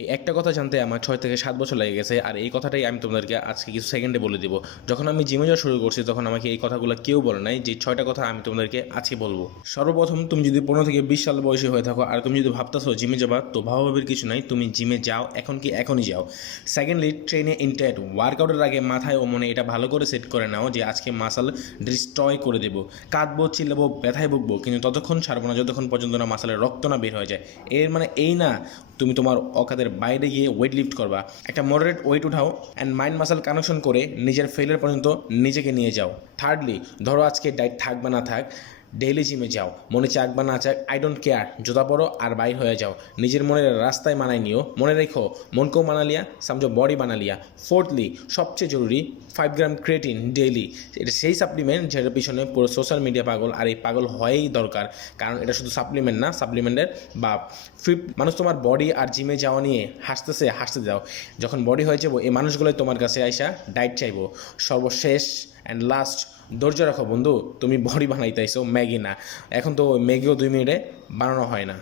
এই একটা কথা জানতে আমার 6 থেকে 7 বছর লেগে গেছে, আর এই কথাটাই আমি তোমাদেরকে আজকে কিছু সেকেন্ডে বলে দিব। যখন আমি জিমে যাওয়া শুরু করছি তখন আমাকে এই কথাগুলো কেউ বলে নাই, যে 6টা কথা আমি তোমাদেরকে আজকে বলবো। সর্বপ্রথম, তুমি যদি 15 থেকে 20 সাল বয়সী হয়ে থাকো আর তুমি যদি ভাবতেছো জিমে যাবা, তো ভাবাভাবির কিছু নাই, তুমি জিমে যাও, এখন কি এখনই যাও। সেকেন্ডলি, ট্রেনে ইনটেট ওয়ার্কআউটের আগে মাথায় ও মনে এটা ভালো করে সেট করে নাও যে আজকে মাসাল ডিস্ট্রয় করে দেবো, কাঁদবো, চিল্লাবো, ব্যথায় ভুগবো, কিন্তু ততক্ষণ ছাড়বো না যতক্ষণ পর্যন্ত না মাসালের রক্ত না বের হয়ে যায়। এর মানে এই না তুমি তোমার অকাদের বাইরে গিয়ে ওয়েট লিফট করবা। একটা মডারেট ওয়েট উঠাও অ্যান্ড মাইন্ড মাসেল কানেকশন করে নিজের ফেলের পর্যন্ত নিজেকে নিয়ে যাও। থার্ডলি, ধরো আজকে ডায়েট থাক বা না থাক, ডেইলি জিমে যাও, মনে চাক বা না চাক, আই ডোন্ট কেয়ার, জুতা পরো আর বাইর হয়ে যাও। নিজের মনের রাস্তায় মানায় নিও, মনে রেখো মনকেও মানালিয়া সমঝো বডি বানালিয়া। ফোর্থলি, সবচেয়ে জরুরি, 5 গ্রাম ক্রিয়েটিন ডেইলি। এটা সেই সাপ্লিমেন্ট যেটার পিছনে পুরো সোশ্যাল মিডিয়া পাগল, আর এই পাগল হয়েই দরকার, কারণ এটা শুধু সাপ্লিমেন্ট না, সাপ্লিমেন্টের বাপ। ফিফথ, মানুষ তোমার বডি আর জিমে যাওয়া নিয়ে হাসতে দাও। যখন বডি হয়ে যাবো, এই মানুষগুলোই তোমার কাছে আইসা ডায়েট চাইবো। সর্বশেষ অ্যান্ড লাস্ট, ধৈর্য রাখো বন্ধু, তুমি বডি বানাইতেছো, ম্যাগি না। এখন তো ম্যাগিও 2 মিনিটে বানানো হয় না।